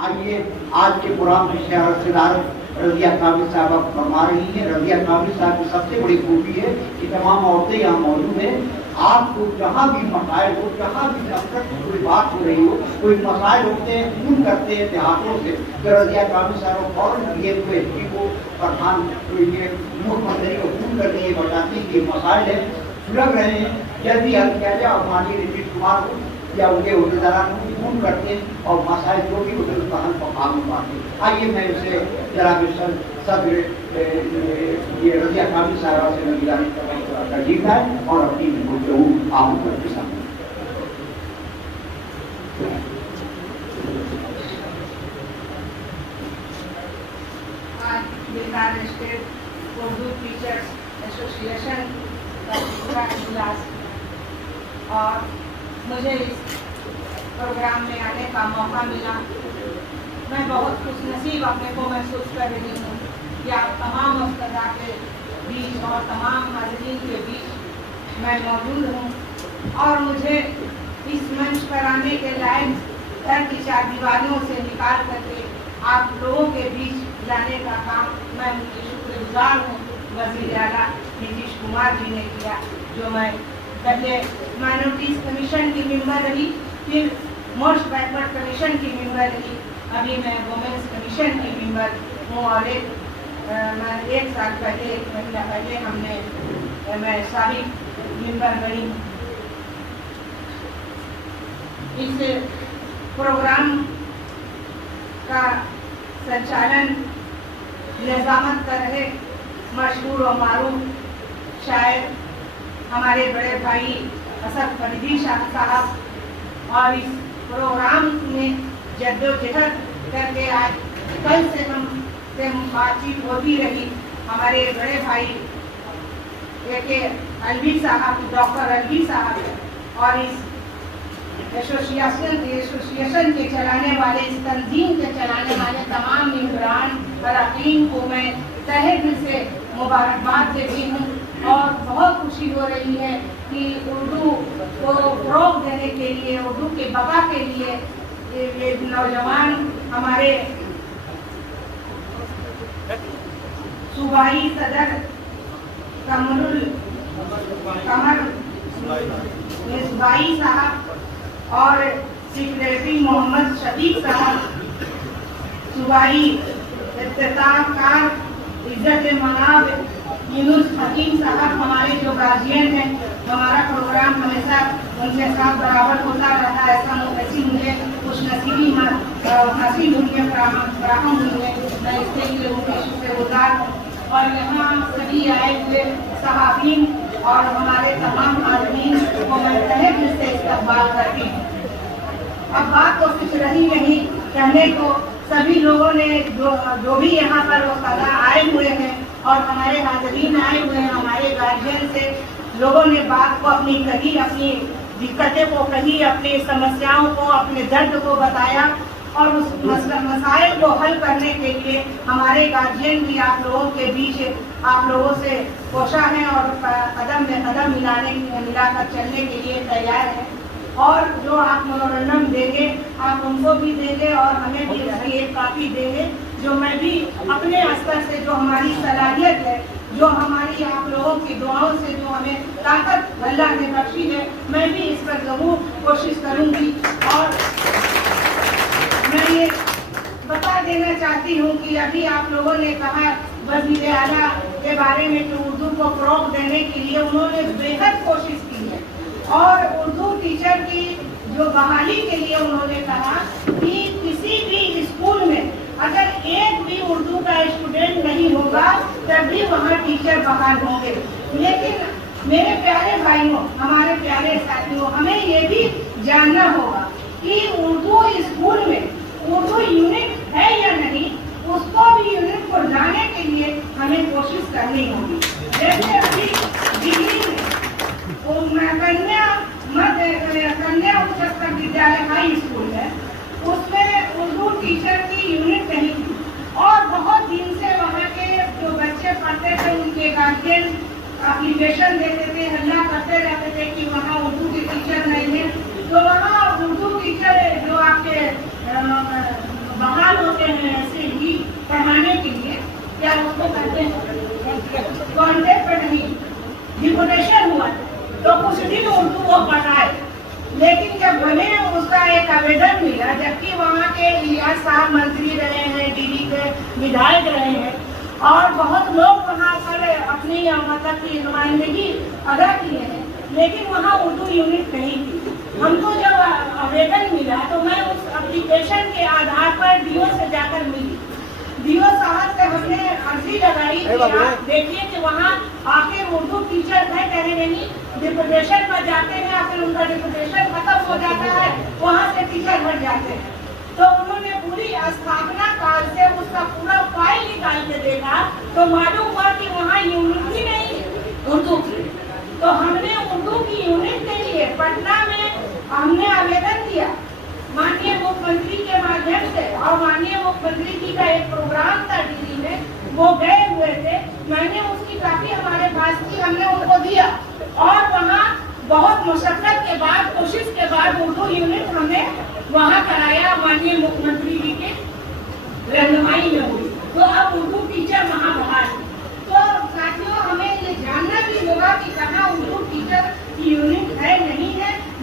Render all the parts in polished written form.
आइए आज के प्रोग्राम में रिश्तेदार रज़िया कामिल साहब फरमा रही हैं। रज़िया कामिल साहब की सबसे बड़ी खूबी है कि तमाम औरतें यहाँ मौजूद हैं। आपको जहाँ भी मसाइल हो, जहाँ भी नफरत की कोई बात हो रही हो, कोई मसाइल होते हैं, फोन करते हैं देहातों से, तो रज़िया कामिल साहब फौरन ये एसपी को प्रधान ये मुख्यमंत्री को फोन कर दिए बताती है कि मसाइल है, सुलग रहे हैं, जल्दी हल किया जाए। और माननीय नीतीश कुमार को या उनके उम्मीदवारों को फोन करते हैं और मसाइल जो भी होते हैं उसका हल पकाम पाते हैं। आइए मैं उसे जरा विशल सदर ये रज़िया कामिल साहबा से मैं गुजारिश तरजीह है और अपनी गुफ्तगू आप पर के सामने। आज Bihar state Urdu teachers association का दूसरा इजलास और मुझे इस प्रोग्राम में आने का मौका मिला। मैं बहुत खुशनसीब अपने को महसूस कर रही हूँ कि आप तमाम मुस्तदा के बीच और तमाम हाज़रीन के बीच मैं मौजूद हूँ और मुझे इस मंच पर आने के लायक घर की चार दीवारों से निकाल करके आप लोगों के बीच लाने का काम मैं उनकी शुक्रगुजार हूँ। वज़ीर आला नीतीश कुमार जी ने किया, जो मैं पहले माइनॉरिटीज़ कमीशन की मेंबर रही, फिर मोस्ट बैकवर्ड कमीशन की मेंबर रही, अभी मैं वुमेन्स कमीशन की मेंबर हूँ और एक साल पहले, एक महीना पहले मैं साबिक मेंबर बनी। इस प्रोग्राम का संचालन निज़ामत कर रहे मशहूर और मारूफ शायर हमारे बड़े भाई असद फरीदी शाह साहब और इस प्रोग्राम में जद्दोजहद करके आज कल से हम से बातचीत होती रही। हमारे बड़े भाई के अलवी साहब, डॉक्टर अलवी साहब और इस एसोसिएशन के चलाने वाले, इस तंजीम के चलाने वाले तमाम मेंबरान अरकान को मैं तहे दिल से मुबारकबाद देती हूँ और बहुत खुशी हो रही है कि उर्दू को फ़रोग़ देने के लिए, उर्दू के बका के लिए ये नौजवान हमारे सूबाई सदर कमर मिसबाई साहब और सेक्रेटरी मोहम्मद शफीक साहब, सूबाई इफ्तिताहकार इज़्ज़त मनाब यूनुस हकीम साहब, हमारे जो गार्जियन हैं, हमारा प्रोग्राम हमेशा उनके साथ बराबर होता रहता है। ऐसी मुझे खुशनसीबी हासिल हुई है, फराहम हुई है, मैं इसके लिए उनके शुक्रगुजार हूँ। और यहाँ सभी आए हुए सहाफ़ीन और हमारे तमाम हाज़रीन को मैं तहे दिल से इस्तक़बाल करती हूँ। अब बात तो कुछ रही नहीं कहने को, सभी लोगों ने जो भी यहाँ पर वफ़ादा आए हुए हैं और हमारे हाज़रीन आए हुए हैं, हमारे गार्जियन से लोगों ने बात को अपनी कही, अपनी दिक्कतें को कही, अपनी समस्याओं को, अपने दर्द को बताया और उस मसाइल को हल करने के लिए हमारे गार्जियन भी आप लोगों के बीच आप लोगों से कोशा है और कदम में कदम मिलाकर चलने के लिए तैयार है। और जो आप मेमोरेंडम देंगे आप उनको भी देंगे और हमें भी एक काफ़ी देंगे, जो मैं भी अपने स्तर से जो हमारी सलाहियत है, जो हमारी आप लोगों की दुआओं से जो हमें ताकत अल्लाह ने बख्शी है, मैं भी इस पर ज़रूर कोशिश करूँगी। और मैं ये बता देना चाहती हूँ कि अभी आप लोगों ने कहा वज़ीर आला के बारे में कि उर्दू को फ़रोग़ देने के लिए उन्होंने बेहद कोशिश की है और उर्दू टीचर की जो बहाली के लिए उन्होंने कहा कि किसी भी स्कूल में अगर एक भी उर्दू का स्टूडेंट नहीं होगा तब भी वहाँ टीचर बहाल होंगे। लेकिन मेरे प्यारे भाइयों, हमारे प्यारे साथियों, हमें ये भी जानना होगा कि उर्दू स्कूल में उर्दू यूनिट है या नहीं, उसको भी यूनिट को लाने के लिए हमें कोशिश करनी होगी। जैसे अभी दिल्ली में कन्या उच्चतर विद्यालय हाई स्कूल है, उसमें उर्दू टीचर की यूनिट नहीं थी और बहुत दिन से वहाँ के जो बच्चे पढ़ते थे उनके गार्जियन एप्लीकेशन देते थे, हल्ला करते रहते थे कि वहाँ उर्दू के टीचर नहीं है। तो वहाँ उर्दू टीचर जो आपके बहाल होते हैं ऐसे ही पढ़ाने के लिए, क्या उसको कहते हैं कॉन्टेक्ट पर नहीं, डिपुटेशन हुआ तो कुछ दिन उर्दू वो पढ़ाए, लेकिन जब हमें उसका एक आवेदन मिला, जबकि वहाँ के इलियास साहब मंत्री रहे हैं, डीडी के विधायक रहे हैं और बहुत लोग वहाँ पर अपनी मतलब की नुमाइंदगी अदा किए हैं, लेकिन वहाँ उर्दू यूनिट नहीं थी। हमको जब आवेदन मिला तो मैं उस एप्लीकेशन के आधार पर डीओ से जाकर मिली। डीओ साहब से हमने अर्जी लगाई कि आप देखिए कि वहाँ आखिर उर्दू टीचर है, कहे नहीं, डिपुटेशन पर जाते हैं, आखिर उनका डिपुटेशन खत्म हो जाता है, वहाँ से टीचर हट जाते हैं। तो उन्होंने पूरी स्थापना काल से उसका पूरा फाइल निकाल के देखा तो मालूम हुआ कि वहाँ यूनिट ही नहीं है उर्दू की। तो हमने उर्दू की यूनिट के लिए पटना में हमने आवेदन दिया माननीय मुख्यमंत्री के माध्यम से, और माननीय मुख्यमंत्री जी का एक प्रोग्राम था दिल्ली में, वो गए हुए थे, मैंने उसकी काफी हमारे पास थी, हमने उनको दिया और वहाँ बहुत मशक्कत के बाद, कोशिश के बाद उर्दू यूनिट हमने वहाँ कराया, माननीय मुख्यमंत्री जी के रहनुमाई में हुई। तो अब उर्दू टीचर वहाँ बहाल। तो साथियों, हमें ये जानना भी होगा कि कहाँ उर्दू टीचर की यूनिट है,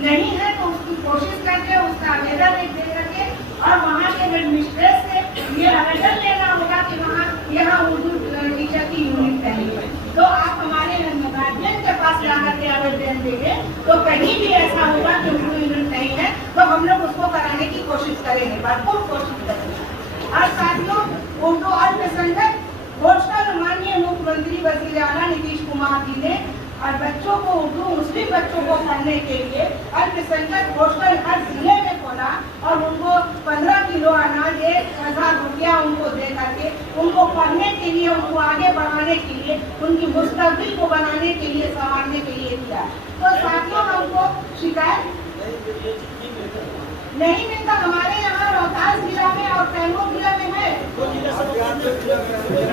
नहीं है तो उसकी कोशिश करके उसका आवेदन दे करके और वहाँ के एडमिनिस्ट्रेट से ये आवेदन लेना होगा कि वहाँ यहाँ उर्दू टीचर की यूनिट नहीं है। तो आप हमारे गार्जियन के पास जाकर के आवेदन देंगे तो कहीं भी ऐसा होगा कि उर्दू यूनिट नहीं है तो हम लोग उसको कराने की कोशिश करेंगे, भरपूर कोशिश करेंगे। और साथियों, उर्दू अल्पसंख्यक हॉस्टल माननीय मुख्यमंत्री वजीर आला नीतीश कुमार जी ने और बच्चों को उर्दू, मुस्लिम बच्चों को पढ़ने के लिए अल्पसंख्यक हॉस्टल हर जिले में खोला और उनको 15 किलो अनाज, 1000 रुपया उनको दे करके उनको पढ़ने के लिए, उनको आगे बढ़ाने के लिए, उनकी मुस्तकबिल को बनाने के लिए, संवारने के लिए दिया। तो साथियों, हमको शिकायत नहीं मिलता, हमारे यहाँ रोहतास जिला में और कैमूर जिला में है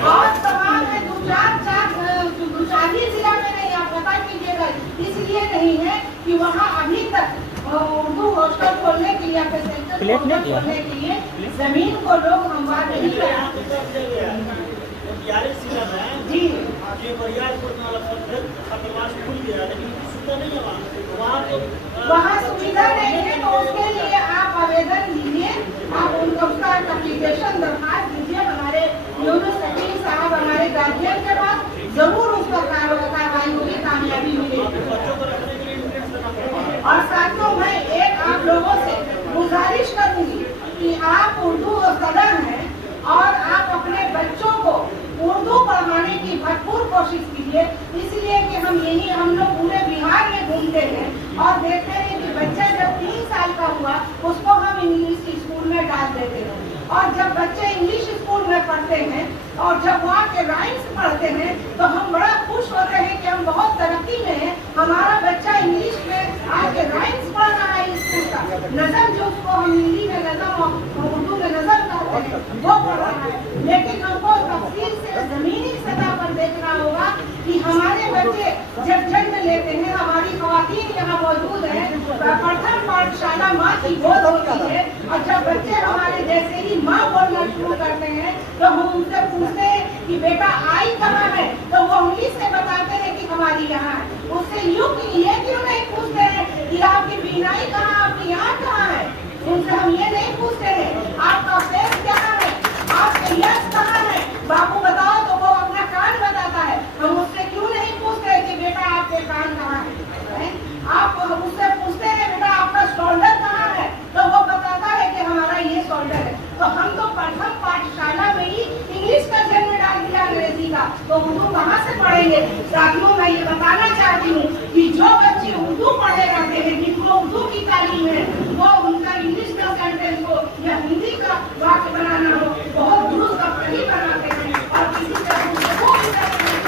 और तमाम है, दो चार ही जिला में नहीं, आप पता कीजिएगा। इसलिए नहीं है कि वहाँ अभी तक उर्दू हॉस्टल खोलने के लिए, खोलने के लिए जमीन को लोग हमवार नहीं जी, वहाँ सुविधा नहीं है तो उसके लिए आप आवेदन दीजिए, आप उसका एप्लीकेशन दरखास्त दीजिए हमारे यूनिवर्सिटी साहब, हमारे गार्जियन के पास, जरूर उसका कार्रवाई होगी, कामयाबी मिलेगी। और साथियों, मैं एक आप लोगों से गुजारिश करूंगी कि आप उर्दू सदन हैं और आप अपने बच्चों को उर्दू पढ़ाने की भरपूर कोशिश कीजिए, इसलिए कि हम लोग पूरे बिहार में घूमते हैं और देखते हैं कि बच्चा जब 3 साल का हुआ उसको हम इंग्लिश स्कूल में डाल देते हैं, और जब बच्चे इंग्लिश स्कूल में पढ़ते हैं और जब वहाँ के राइम्स पढ़ते हैं तो हम बड़ा खुश होते हैं कि हम बहुत तरक्की में हैं, हमारा बच्चा इंग्लिश में आके राइम्स पढ़ रहा है, स्कूल का नज़म जो उसको हम हिंदी में नज़म और उर्दू में नज़म कहते हैं वो पढ़ रहा है। लेकिन हमको तफसील से ज़मीनी सतह पर देखना होगा कि हमारे बच्चे जब जन्म लेते हैं, हमारी ख़वातीन यहाँ मौजूद है, प्रथम पाठशाला माँ की गोद होती है, और जब बच्चे हमारे जैसे ही माँ बोलना शुरू करते हैं तो हम उनसे पूछते हैं कि बेटा आई कहाँ है, तो वो उंगली से बताते हैं कि हमारी यहाँ है। उससे ये क्यों नहीं पूछते हैं कि आपकी बीनाई कहाँ, आपकी आँख कहाँ है, उनसे हम ये नहीं पूछते हैं आपका फेस कहाँ है, आपका यश कहाँ है, बाबू बताओ, तो वो अपना कान बताता है। हम उससे क्यों नहीं पूछते कि बेटा आपके कान कहाँ है? आप उससे पूछते हैं बेटा आपका शोल्डर कहाँ है, तो वो बताता है कि हमारा ये शोल्डर है। तो हम तो प्रथम पाठशाला में ही इंग्लिश का जन्म डाल दिया अंग्रेजी का, तो उर्दू कहाँ से पढ़ेंगे? साथियों, मैं ये बताना चाहती हूँ कि जो बच्चे उर्दू पढ़े रहते हैं, जिनको उर्दू की तालीम है, वो उनका इंग्लिश का सेंटेंस हो या हिंदी का वाक्य बनाना हो बहुत दुरुस्त और सही बनाते हैं, और किसी से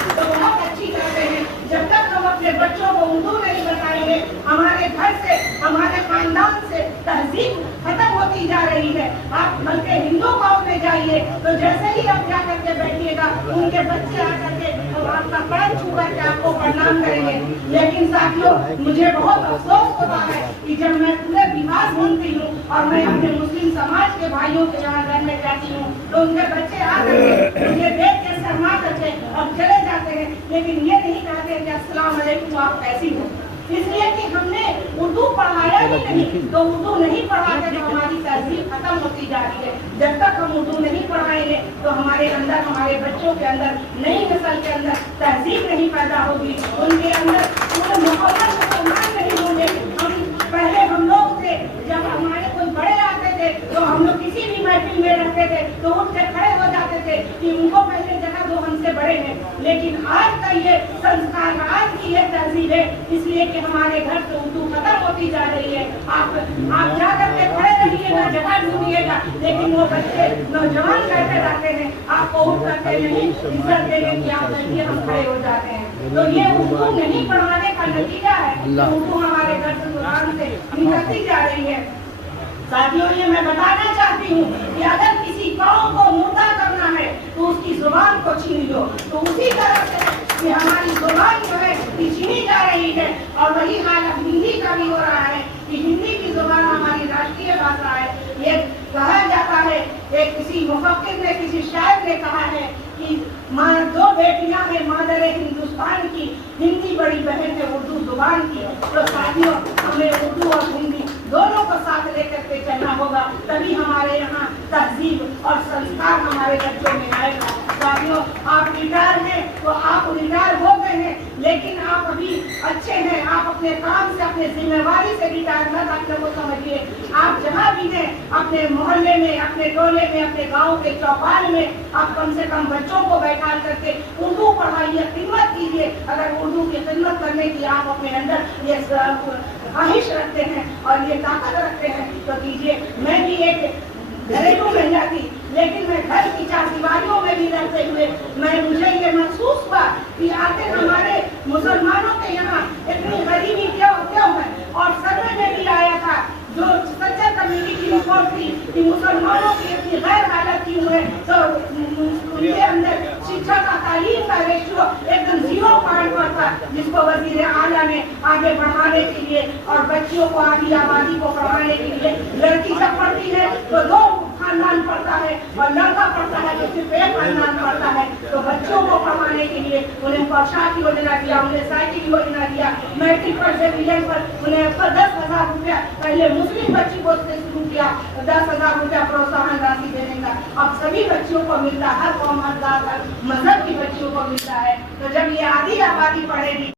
तो बहुत अच्छी करते हैं। जब तक हम अपने बच्चों को उर्दू नहीं बताएंगे, हमारे घर से, हमारे खानदान से तहजीब खत्म होती जा रही है। आप बल्कि हिंदू कौम में जाइए तो जैसे ही आप जा करके बैठिएगा, उनके बच्चे आकर के आपका पैर छू करके आपको प्रणाम करेंगे। लेकिन साथियों, मुझे बहुत अफसोस होता है कि जब मैं पूरे बिहार घूमती हूँ और मैं अपने मुस्लिम समाज के भाइयों के यहाँ रहने जाती हूँ तो उनके बच्चे आ करके मुझे देख के शर्मा करके और चले जाते हैं, लेकिन ये नहीं कहते कि अस्सलाम वालेकुम आप कैसी हो। इसलिए कि हमने उर्दू पढ़ाया ही नहीं, तो उर्दू नहीं पढ़ाते तो हमारी तहजीब खत्म होती जा रही है। जब तक हम उर्दू नहीं पढ़ाएंगे तो हमारे अंदर, हमारे बच्चों के अंदर, नई नस्ल के अंदर तहजीब नहीं पैदा होगी, उनके अंदर मुसलमान नहीं होंगे। पहले हम लोग थे, जब हमारे कोई बड़े आते थे तो हम लोग किसी भी महफिल में रहते थे तो उठ के खड़े हो जाते थे कि उनको पहले जगह दो, हमसे बड़े हैं। लेकिन आज का ये संस्कार, आज की ये तहजीब है, इसलिए कि हमारे घर से उर्दू खत्म होती जा रही है। आप जा करके खड़े रहिएगा, जगह ढूंढिएगा, लेकिन वो बच्चे नौजवान बैठे रहते हैं, आपको उठ करके नहीं इज्जत देंगे कि आप बैठिए, हम खड़े हो जाते हैं। तो ये उर्दू नहीं पढ़ाने का नतीजा है, उर्दू हमारे घर से कुरान से निकलती जा रही है। साथियों, ये मैं बताना चाहती हूँ कि अगर किसी कौम को मुर्दा करना है तो उसकी जुबान को छीन लो, तो उसी तरह से कि हमारी जुबान जो है छीनी जा रही है। और वही हाल अब हिंदी का भी हो रहा है कि हिंदी की जुबान हमारी राष्ट्रीय भाषा है। ये कहा जाता है, एक किसी मुफक्किर ने, किसी शायर ने कहा है कि दो बेटियां हैं मादर हिंदुस्तान की, हिंदी बड़ी बहन है उर्दू जुबान की। तो साथियों, हमें उर्दू और हिंदी दोनों को साथ लेकर के चलना होगा, तभी हमारे यहाँ तहजीब और संस्कार हमारे बच्चों में आएगा। साथियों, आप रिटायर हैं तो आप रिटायर हो गए हैं, लेकिन आप अभी अच्छे हैं, आप अपने काम से, अपने जिम्मेवारी से रिटायर मत अपने को समझिए। आप जहाँ भी हैं, अपने मोहल्ले में, अपने टोले में, अपने गाँव के चौपाल में, आप कम से कम बच्चों को बैठा करके उर्दू पढ़ाइए, खिदमत कीजिए। अगर उर्दू की खिदमत करने की आप अपने अंदर ये ख्वाहिश रखते हैं और ये ताकत रखते हैं तो कीजिए। मैं भी एक घरेलू महिला थी, लेकिन मैं घर की चारदीवारियों में भी रहते हुए मुझे ये महसूस हुआ कि आखिर हमारे मुसलमानों के यहाँ इतनी गरीबी क्यों है। और सर्वे में भी आया था, जो सच्चा कमेटी की रिपोर्ट थी कि मुसलमानों की इतनी गैर हालत क्यों है, तो उनके अंदर शिक्षा का, तालीम का रेशियो एकदम 0 पर था, जिसको वजीर आला ने आगे बढ़ाने के लिए और बच्चियों को, आधी आबादी को पढ़ाने के लिए, लड़की जब पढ़ती है तो 2 खानदान पढ़ता है और लड़का पढ़ता है तो सिर्फ 1 खानदान पढ़ता है। तो बच्चों को पढ़ाने के लिए उन्हें पोशाक योजना दिया, उन्हें साइकिल योजना दिया, मैट्रिक पर डिवीजन पर उन्हें 10,000 रुपया पहले मुस्लिम बच्ची को शुरू किया, 10,000 रुपया प्रोत्साहन राशि देने का। अब सभी बच्चियों को मिलता है, हर कौम, हर मजहब की बच्चियों को मिलता है। तो जब ये आधी आबादी पढ़ेगी